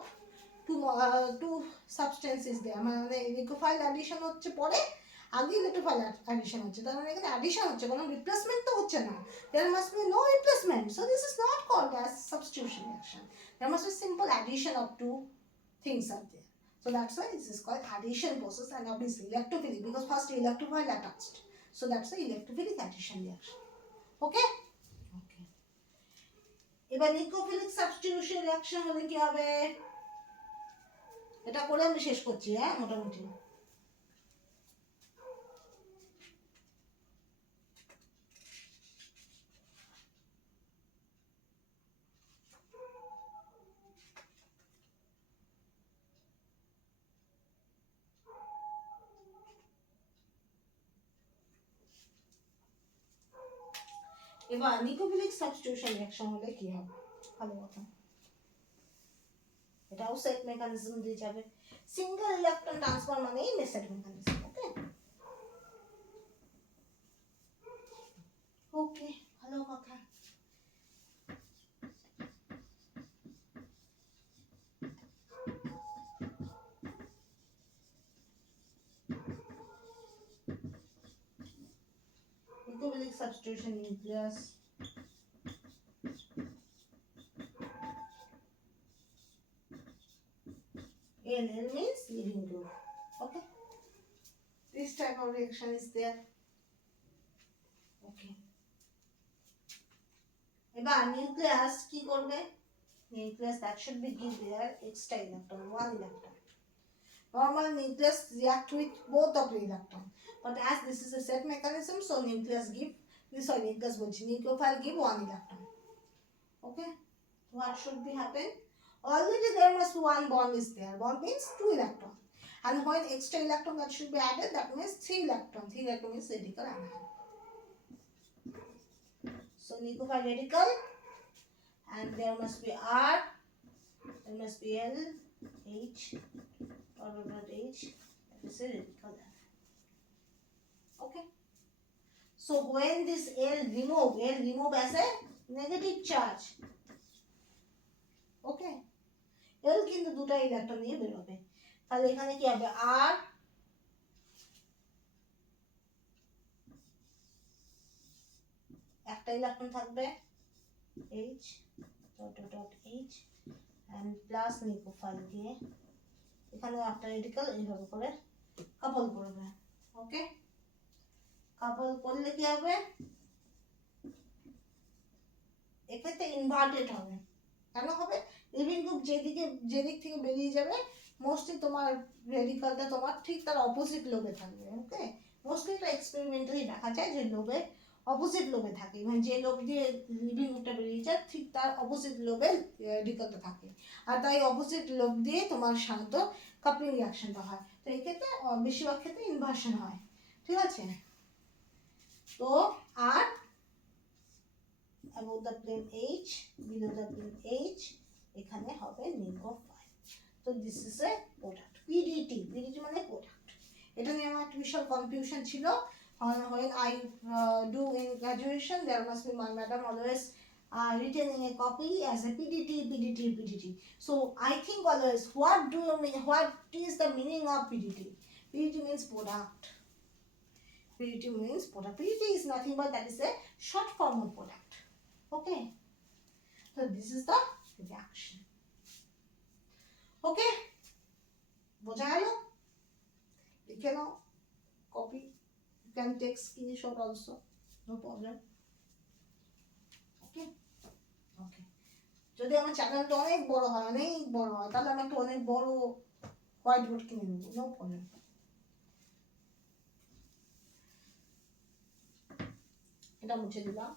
two substances there, মানে nucleophile addition হচ্ছে পরে, আগে ইলেকট্রোফাইল addition হচ্ছে, তার মানে এখানে addition হচ্ছে, কোনো রিপ্লেসমেন্ট তো হচ্ছে না, there must be no replacement, so this is not called as substitution reaction, there must be simple addition of two things are there, so that's why this is called addition process, and obviously electrophilic because first electrophile attached, so that's the electrophilic addition reaction. Okay, okay, এবার nucleophilic substitution reaction হলে কি হবে, এটা করে আমি শেষ করছি। হ্যাঁ, মোটামুটি এবার নিউক্লিওফিলিক সাবস্টিটিউশন রিঅ্যাকশন হলে কি হবে, ভালো কথা, এটাও সেট মেকানিজম দিয়ে যাবে, সিঙ্গেল ইলেকট্রন ট্রান্সফার মানেই সেট মেকানিজম। ওকে, ওকে, ভালো কথা। Nucleophilic substitution nucleus, NL means leaving group. Okay, this type of reaction is there. Okay, এবার নিউক্লিয়াস কি করবে, nucleus that should be give there extra electron, one electron. Normal nucleus react with both of the electron, but as this is a set mechanism, so nucleus give this, or nucleus বলছি, nucleophile give one electron. Okay, what should be happen, already there must be one bond is there, bond means two electron, and when extra electron that should be added, that means three electron means radical anion. So nucleophile radical, and there must be R, there must be L, H, orbital H, that is a radical anion. Okay, so when this L remove as a negative charge. Okay, L কিন্তু দুটো electron নিয়ে বের হবে, তাহলে এখানে কি হবে, R একটা ইলেকট্রন থাকবে, H dot H and plus nucleophile দিয়ে এখানে একটা রেডিকাল এইভাবে করে কাপল করবে। ওকে, কাপল করলে কি হবে, এক্ষেত্রে ইনভার্টেড হবে, কেন হবে, লিভিং গ্রুপ যেদিক থেকে বেরিয়ে যাবে মোস্টলি তোমার রেডিকালটা তোমার ঠিক তার অপোজিট লোবে থাকবে। ওকে, মোস্টলি এটা এক্সপেরিমেন্টালি দেখা যায় যে লোবে অপোজিট লোবে থাকে, মানে যে লোব দিয়ে লিভিং লোবটা বেরিয়ে যায় ঠিক তার অপোজিট লোবে রেডিকালটা থাকে, আর তাই অপোজিট লোব দিয়ে তোমার সাধারণত কাপলিং রিয়াকশনটা হয়। তো এই ক্ষেত্রে বেশিরভাগ ক্ষেত্রে ইনভার্সন হয়, ঠিক আছে। তো আর above the plane H, below the plane H, এখানে হবে নেগো 5। তো this is A product PDT. PDT মানে প্রোডাক্ট। এটা নিয়ে আমার একটা বিশাল কনফিউশন ছিল। when I do in graduation, there must be my madam always written in a copy as a PDT, PDT, PDT. So I think always, what do you mean? What is the meaning of PDT? PDT means product. PDT means product. PDT is nothing but that is a short form of product. Okay. So this is the reaction. Okay. বোঝা গেল? লিখে নাও, copy. You can take screenshot also. No problem. Okay. Okay. যদি আমার চ্যানেলটা অনেক বড় হয় তাহলে আমি একটা অনেক বড় হোয়াইট বোর্ড কিনে নেব। No problem. এটা মুছে দিলাম।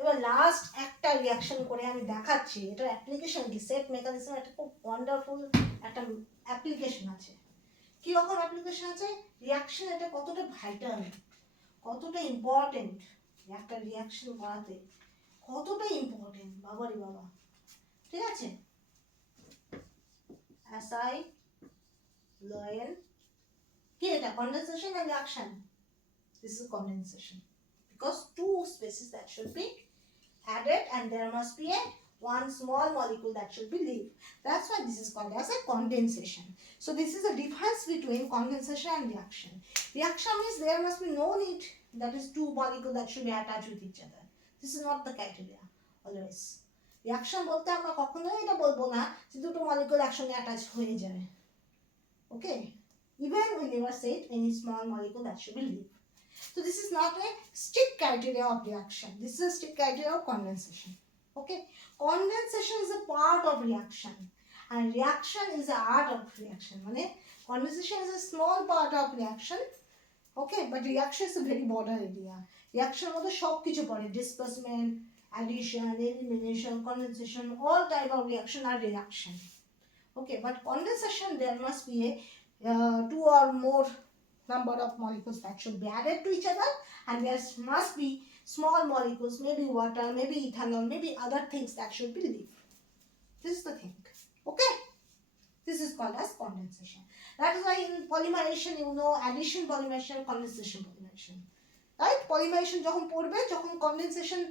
এবার লাস্ট একটা রিয়াকশন করে আমি দেখাচ্ছি। এটা অ্যাপ্লিকেশন কি, সেট মেকানিজম একটা খুব ওয়ান্ডারফুল একটা অ্যাপ্লিকেশন আছে। কি রকম অ্যাপ্লিকেশন আছে? রিয়াকশন এটা কতটা ভাইটাল, কতটা ইম্পর্টেন্ট একটা রিয়াকশন করাতে, কতটা ইম্পর্টেন্ট, বাবারে বাবা। ঠিক আছে, অ্যাসাই লয়েল কি এটা কনডেনসেশন আর reaction? This is condensation, because two spaces that should be added and there must be a one small molecule that should be leave. That's why this is called as a condensation. So this is the difference between condensation and reaction. Reaction means there must be no need that is two molecules that should be attached with each other. This is not the criteria always. Reaction বলতে আমরা কখনোই এটা বলবো না যে দুটো molecule একসঙ্গে attach হয়ে যাবে। ওকে, even we never said any small molecule that should be leave. So this is not a strict criteria of reaction. This is a strict criteria of condensation. Okay, condensation is a part of reaction and reaction is a art of reaction. মানে condensation is a small part of reaction. Okay, but reaction is a very broader area. Reaction মধ্যে সব কিছু পড়ে, displacement, addition, elimination, condensation, all type of reaction are reaction. Okay, but condensation there must be a two or more number of molecules that should be added to each other, and there must be small molecules, maybe water, maybe ethanol, maybe other things that should be leave. This is the thing. Okay, this is called as condensation. That is why in polymerization you know addition polymerization, condensation polymerization, right? Polymerization যখন পড়বে, যখন condensation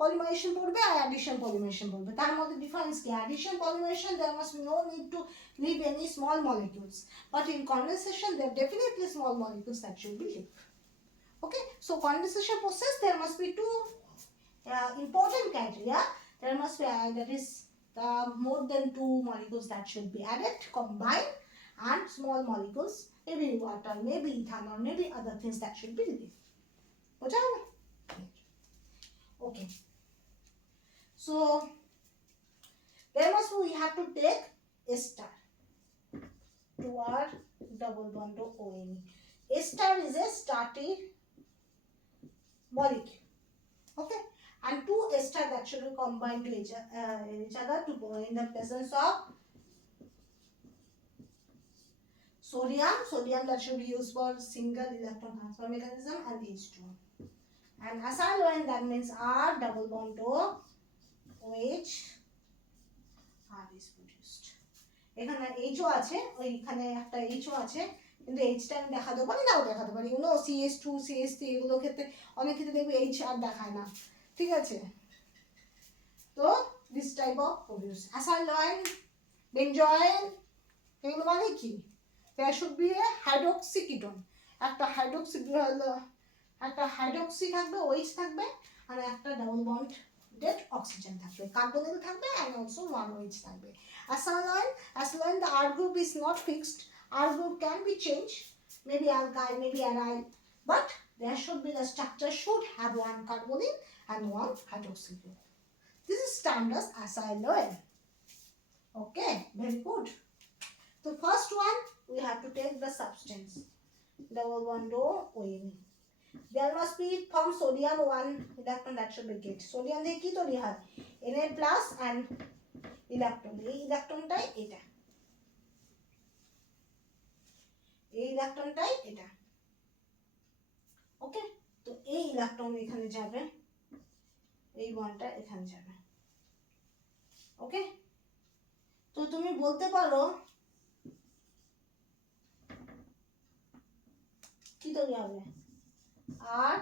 polymerization পড়বে আর addition polymerization পড়বে, তার মধ্যে difference কি? Addition polymerization there must be no need to leave any small molecules, but in condensation there are definitely small molecules that should be leave. Okay, so condensation process there must be two important criteria. There must be that is more than two molecules that should be added, combined, and small molecules, maybe water, maybe ethanol, maybe other things that should be leave. Okay, so there must be, we have to take a star, 2R double bond ONE. A star is a starting molecule. Okay, and two ester that should be combined to each other to go in the presence of sodium that should be used for single electron transfer mechanism, and H2. And acyl ion, that means R double bond OH, R is produced. এখানে H ও আছে, ওইখানে একটা H ও আছে, কিন্তু H টা আমি দেখাতে পারি, নাও দেখাতে পারি। ইউ নো CH2 CH3 এগুলো ক্ষেত্রে অনেক ক্ষেত্রে দেখবে H আর দেখায় না, ঠিক আছে। তো this type of produce acyl ion, benzoyl, এগুলো মানে কি? there should be a hydroxy ketone, একটা হাইড্রোক্সি থাকবে, OH থাকবে, আর একটা ডাবল বন্ড ডেড অক্সিজেন থাকবে, কার্বনিল থাকবে, and also one OH থাকবে. Acyl ion, the R group is not fixed. R group can be changed, maybe alkyl, maybe aryl, but there should be, the structure should have one carbonyl and one hydroxyl group. This is standard acyl ion. Okay, very good. So first one, we have to take the substance. Double bond ONE. There must be from sodium one electron, that should be get. Sodium দিয়ে কি তৈরি হয়? Na plus and electron. এই ইলেকট্রনটাই এটা। এই ইলেকট্রনটাই এটা। ওকে? তো এই ইলেকট্রন এখানে যাবে, এই বন্ডটা এখানে যাবে। ওকে? তো তুমি বলতে পারো কি তৈরি হবে? আর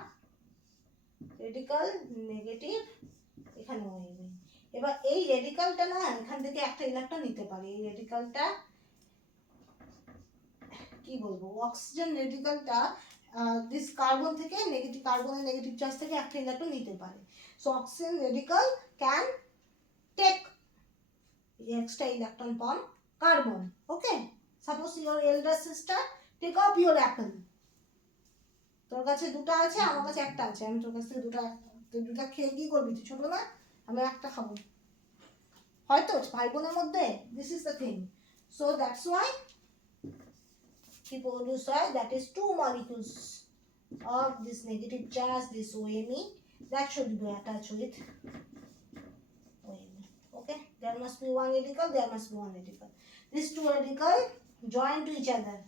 রেডিকাল নেগেটিভ এখানে হয়ে। এবার এই রেডিকালটা না এখান থেকে একটা ইলেকট্রন নিতে পারে। এই রেডিকালটা কি বলবো, অক্সিজেন রেডিকালটা দিস কার্বন থেকে নেগেটিভ, কার্বনের নেগেটিভ চার্জ থেকে একটা ইলেকট্রন নিতে পারে। So oxygen radical can take extra electron from carbon. Okay, suppose your elder sister take up your apple. তোর কাছে দুটো আছে, আমার কাছে একটা আছে, আমি তোর কাছ থেকে দুটো খেয়ে কি করবি? তুই ছোট না, আমি একটা খাবো, হয়তো ভাই বোনের মধ্যে। This is the thing. So that's why কি প্রডিউস হয়, that is two molecules of this negative charge, this OMe, that should be attached with OMe. Okay, there must be one radical, there must be one radical. These two radical join to each other.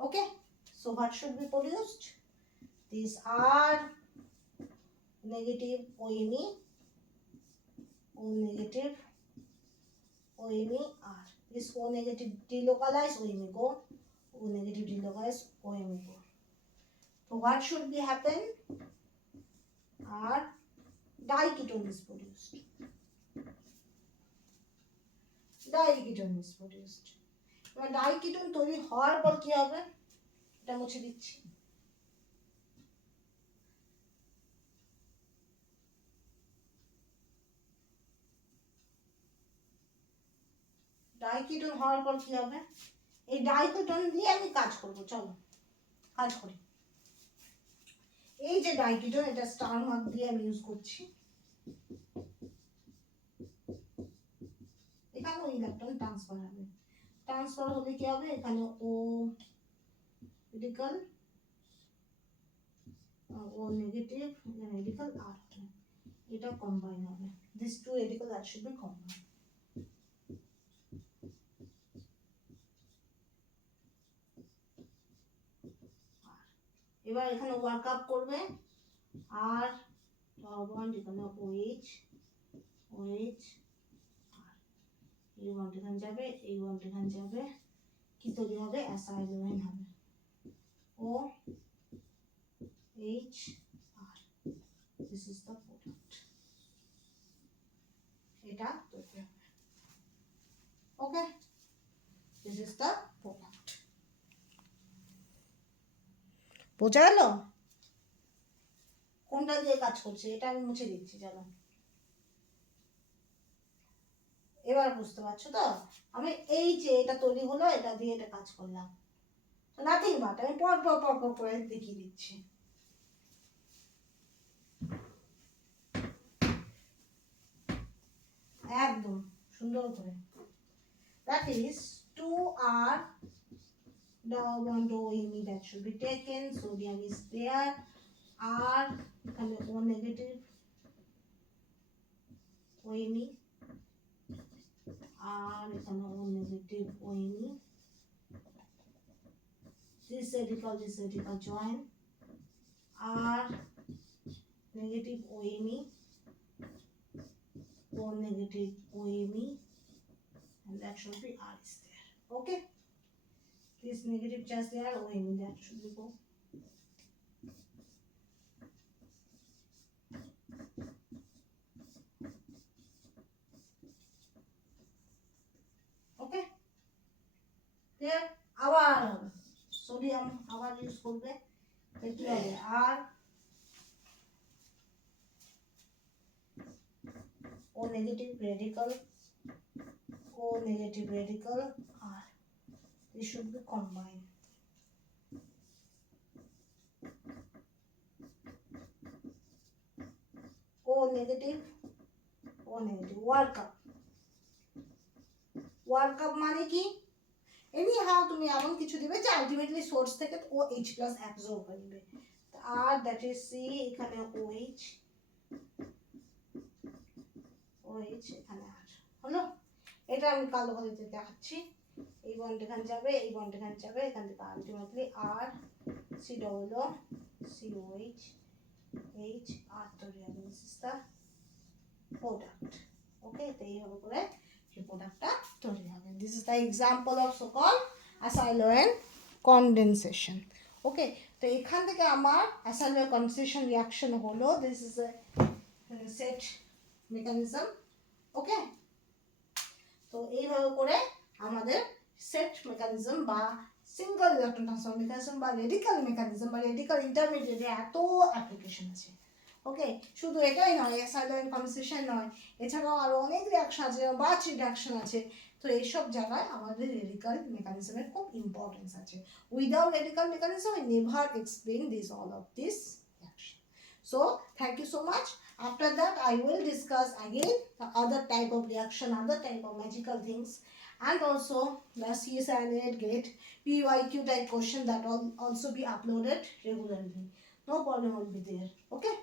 Okay, so what should be produced? These are negative OMe, O negative OMe R. This O negative delocalize OMe go, O negative delocalize OMe go. So what should be happen? R diketone is produced. Diketone is produced. এবার diketone তৈরি হওয়ার পর কি হবে, এটা মুছে দিচ্ছি। ডাইকিটোন হওয়ার পর কি হবে, এই ডাইকিটোন দিয়ে আমি কাজ করব। চলো কাজ করি। এই যে ডাইকিটোন, এটা স্টার মার্ক দিয়ে আমি ইউজ করছি। এখানে ইলেকট্রন ট্রান্সফার হবে। ট্রান্সফার হলে কি হবে, এখানে ও রেডিকাল, ও নেগেটিভ, এখানে রেডিকাল আর, এটা কম্বাইন হবে। This two radical that should be combine. এবার এখানে ওয়ার্ক আপ করবে আর বন্ড এখানে OH OH আর এই বন্ড এখানে যাবে, এই বন্ড এখানে যাবে, কি তৈরি হবে, অ্যাসাইলোইন হবে, OH আর দিস ইজ দ্য প্রোডাক্ট। এটা তৈরি হবে। Okay, this is the product. বোঝা গেল কোনটা দিয়ে কাজ করছে? এটা আমি মুছে দিচ্ছি। চলো এবার বুঝতে পারছো তো, আমি এই যে এটা তৈরি হলো, এটা দিয়ে এটা কাজ করলাম। তো নাথিং বাট আমি পর করে দেখিয়ে দিচ্ছি। একদম সুন্দর করে। That is 2R double bond OMe, that should be taken. Sodium is there. R এখানে O negative OMe, আর এখানে O negative OMe. This radical join. R negative OMe, O negative OMe, and that should be R is there. Okay, this negative charge there, OMe, that should be go. Okay, there আবার sodium আবার use করবে, কি হবে, আর O negative radical, O negative radical R. This should be combined. O negative work up। Work up মানে কি, any how তুমি এমন কিছু দিবে যে আলটিমেটলি সোর্স থেকে ও H প্লাস অ্যাবজর্ব করে নেবে। আর দ্যাট ইজ সি, এখানে OH, OH এখানে আর হলো। এটা আমি কালো করে দেখাচ্ছি। এই বন্ড এখানে যাবে, এই বন্ড এখানে যাবে, এখান থেকে ultimately R C double O COH H আর তৈরি হবে। This is the product. Okay, তো এইভাবে করে এই প্রোডাক্টটা তৈরি হবে। This is the example of so call acyloin condensation. Okay, তো এখান থেকে আমার অ্যাসাইলোয়েন কনডেনসেশন রিয়াকশন হলো, this is a SET mechanism. Okay, তো এইভাবে করে আমাদের সেট মেকানিজম বা সিঙ্গল ইলেকট্রন ট্রান্সফার মেকানিজম বা রেডিক্যাল মেকানিজম বা রেডিক্যাল ইন্টারমিডিয়েটে এত অ্যাপ্লিকেশন আছে। ওকে, শুধু এটাই নয়, অ্যাসাইলোয়েন কনডেনসেশন নয়, এছাড়াও আরও অনেক রিয়াকশন আছে, বাচ রিয়াকশন আছে। তো এইসব জায়গায় আমাদের রেডিক্যাল মেকানিজমের খুব ইম্পর্টেন্স আছে। Without radical mechanism I never explain this all of this reaction. So thank you so much. After that I will discuss again the other type of reaction, other type of magical things, and also the CSIR gate PYQ type question that will also be uploaded regularly. No problem will be there. Okay.